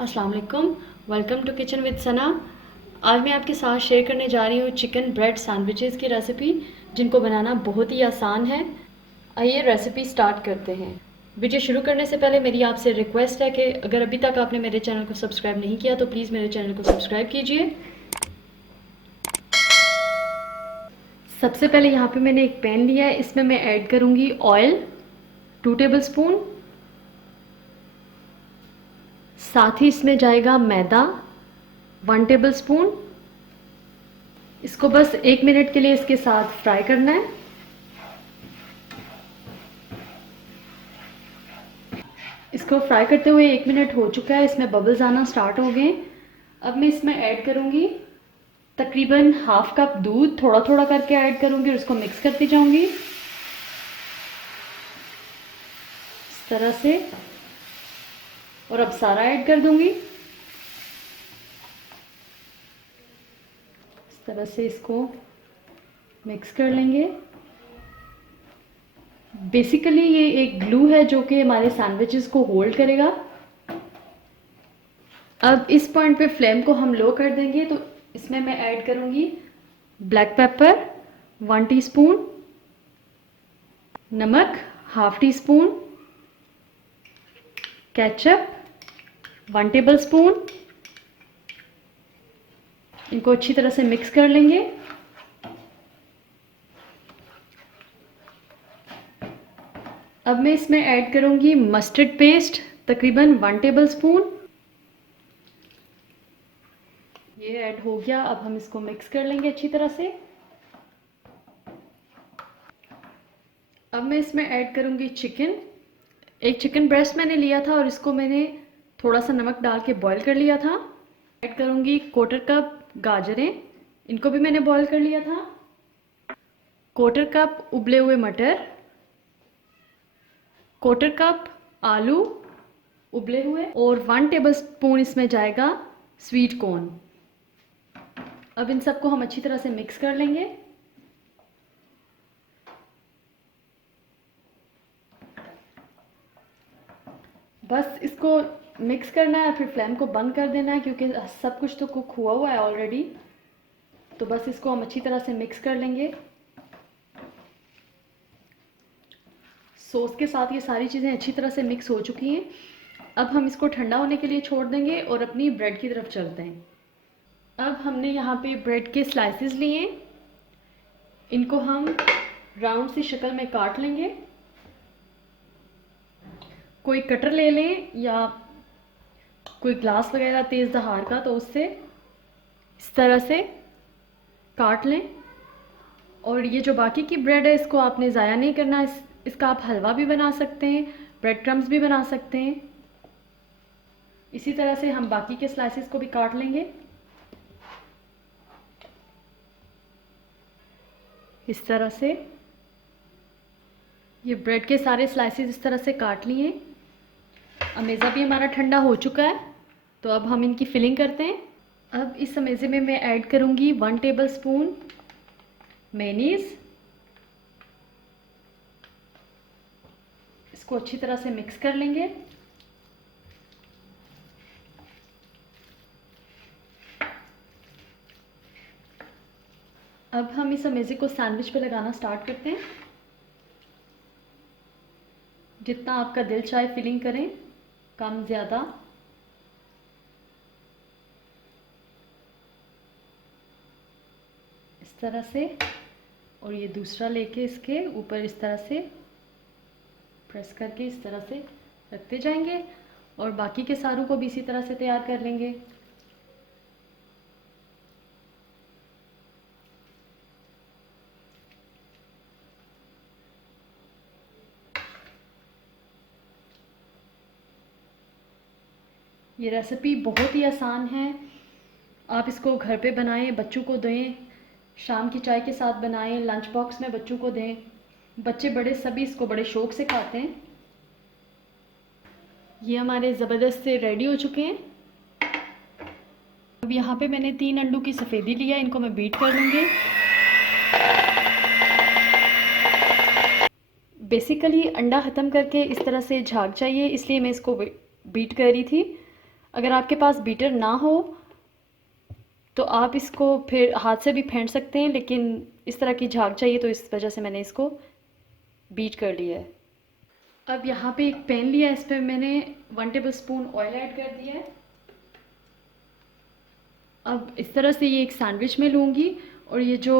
अस्सलाम वालेकुम। Welcome to kitchen with सना। आज मैं आपके साथ शेयर करने जा रही हूँ चिकन ब्रेड सैंडविचेस की रेसिपी, जिनको बनाना बहुत ही आसान है। आइए रेसिपी स्टार्ट करते हैं। वीडियो शुरू करने से पहले मेरी आपसे रिक्वेस्ट है कि अगर अभी तक आपने मेरे चैनल को सब्सक्राइब नहीं किया तो प्लीज़ मेरे चैनल को सब्सक्राइब कीजिए। सबसे पहले यहाँ पे मैंने एक पैन लिया है, इसमें मैं ऐड करूँगी ऑयल 2 टेबलस्पून। साथ ही इसमें जाएगा मैदा 1 टेबलस्पून। इसको बस 1 मिनट के लिए इसके साथ फ्राई करना है। इसको फ्राई करते हुए 1 मिनट हो चुका है, इसमें बबल्स आना स्टार्ट हो गए। अब मैं इसमें ऐड करूँगी तकरीबन हाफ कप दूध, थोड़ा थोड़ा करके ऐड करूँगी और इसको मिक्स करती जाऊँगी इस तरह से। और अब सारा ऐड कर दूँगी इस तरह से, इसको मिक्स कर लेंगे। बेसिकली ये एक ग्लू है जो कि हमारे सैंडविचेस को होल्ड करेगा। अब इस पॉइंट पे फ्लेम को हम लो कर देंगे, तो इसमें मैं ऐड करूँगी ब्लैक पेपर 1 टीस्पून, नमक half tea spoon, ketchup 1 tablespoon. इनको अच्छी तरह से मिक्स कर लेंगे। अब मैं इसमें ऐड करूँगी मस्टर्ड पेस्ट तकरीबन 1 टेबलस्पून। ये ऐड हो गया। अब हम इसको मिक्स कर लेंगे अच्छी तरह से। अब मैं इसमें ऐड करूँगी चिकन। एक चिकन ब्रेस्ट मैंने लिया था और इसको मैंने थोड़ा सा नमक डाल के बॉईल कर लिया था। ऐड करूँगी 1/4 कप गाजरें, इनको भी मैंने बॉईल कर लिया था। 1/4 कप उबले हुए मटर, 1/4 कप आलू उबले हुए, और 1 टेबलस्पून इसमें जाएगा स्वीट कॉर्न। अब इन सबको हम अच्छी तरह से मिक्स कर लेंगे। बस इसको मिक्स करना है, फिर फ्लेम को बंद कर देना है क्योंकि सब कुछ तो कुक हुआ हुआ है ऑलरेडी। तो बस इसको हम अच्छी तरह से मिक्स कर लेंगे। सॉस के साथ ये सारी चीज़ें अच्छी तरह से मिक्स हो चुकी हैं। अब हम इसको ठंडा होने के लिए छोड़ देंगे और अपनी ब्रेड की तरफ चलते हैं। अब हमने यहाँ पे ब्रेड के स्लाइसेस लिए, इनको हम राउंड सी शक्ल में काट लेंगे। कोई कटर ले लें या कोई ग्लास वगैरह तेज़ दहार का, तो उससे इस तरह से काट लें। और ये जो बाकी की ब्रेड है इसको आपने ज़ाया नहीं करना। इसका आप हलवा भी बना सकते हैं, ब्रेड क्रम्स भी बना सकते हैं। इसी तरह से हम बाकी के स्लाइसेस को भी काट लेंगे इस तरह से। ये ब्रेड के सारे स्लाइसेस इस तरह से काट लिए। अमेज़ा भी हमारा ठंडा हो चुका है, तो अब हम इनकी फिलिंग करते हैं। अब इस अमेज़े में मैं ऐड करूँगी 1 टेबलस्पून मेयोनीज़। इसको अच्छी तरह से मिक्स कर लेंगे। अब हम इस अमेज़े को सैंडविच पे लगाना स्टार्ट करते हैं। जितना आपका दिल चाहे फिलिंग करें, कम ज़्यादा। इस तरह से। और ये दूसरा लेके इसके ऊपर इस तरह से प्रेस करके इस तरह से रखते जाएंगे और बाकी के सारों को भी इसी तरह से तैयार कर लेंगे। ये रेसिपी बहुत ही आसान है, आप इसको घर पे बनाएं, बच्चों को दें, शाम की चाय के साथ बनाएं, लंच बॉक्स में बच्चों को दें। बच्चे बड़े सभी इसको बड़े शौक़ से खाते हैं। ये हमारे ज़बरदस्त से रेडी हो चुके हैं। अब यहाँ पे मैंने 3 अंडों की सफ़ेदी लिया, इनको मैं बीट कर लूँगी। बेसिकली अंडा ख़त्म करके इस तरह से झाग चाहिए, इसलिए मैं इसको बीट कर रही थी। अगर आपके पास बीटर ना हो तो आप इसको फिर हाथ से भी फेंट सकते हैं, लेकिन इस तरह की झाग चाहिए तो इस वजह से मैंने इसको बीट कर लिया है। अब यहाँ पे एक पैन लिया है, इस पर मैंने 1 टेबलस्पून ऑयल ऐड कर दिया है। अब इस तरह से ये एक सैंडविच में लूँगी और ये जो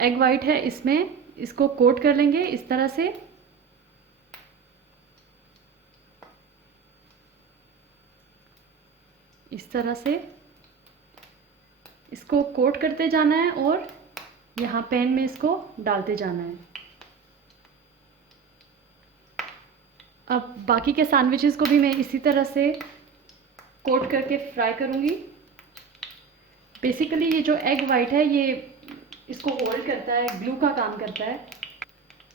एग वाइट है इसमें इसको कोट कर लेंगे इस तरह से। इस तरह से इसको कोट करते जाना है और यहाँ पैन में इसको डालते जाना है। अब बाकी के सैंडविचेस को भी मैं इसी तरह से कोट करके फ्राई करूँगी। बेसिकली ये जो एग वाइट है ये इसको होल्ड करता है, ग्लू का काम करता है।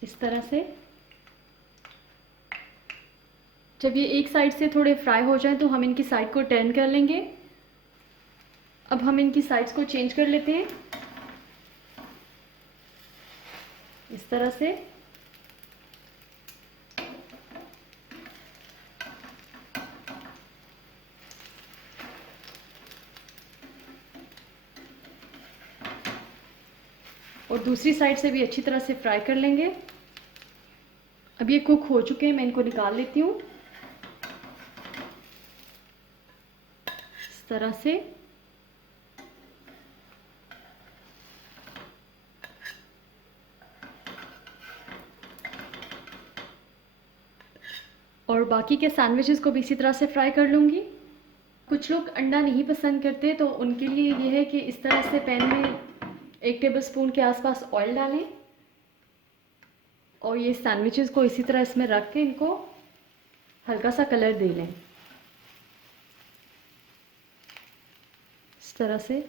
इस तरह से जब ये एक साइड से थोड़े फ्राई हो जाए तो हम इनकी साइड को टर्न कर लेंगे। अब हम इनकी साइड्स को चेंज कर लेते हैं इस तरह से। और दूसरी साइड से भी अच्छी तरह से फ्राई कर लेंगे। अब ये कुक हो चुके हैं, मैं इनको निकाल लेती हूँ इस तरह से। और बाकी के सैंडविचेस को भी इसी तरह से फ्राई कर लूँगी। कुछ लोग अंडा नहीं पसंद करते तो उनके लिए ये है कि इस तरह से पैन में 1 टेबलस्पून के आसपास ऑयल डालें और ये सैंडविचेस को इसी तरह इसमें रख के इनको हल्का सा कलर दे लें इस तरह से।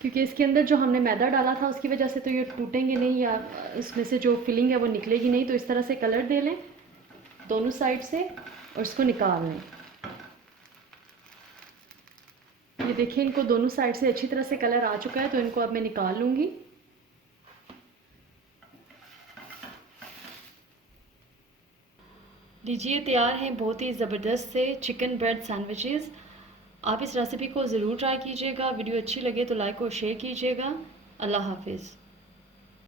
क्योंकि इसके अंदर जो हमने मैदा डाला था उसकी वजह से तो ये टूटेंगे नहीं या इसमें से जो फिलिंग है वो निकलेगी नहीं। तो इस तरह से कलर दे लें दोनों साइड से और इसको निकाल लें। ये देखिए इनको दोनों साइड से अच्छी तरह से कलर आ चुका है तो इनको अब मैं निकाल लूँगी। लीजिए तैयार हैं बहुत ही ज़बरदस्त से चिकन ब्रेड सैंडविचेस। आप इस रेसिपी को ज़रूर ट्राई कीजिएगा। वीडियो अच्छी लगे तो लाइक और शेयर कीजिएगा। अल्लाह हाफिज़।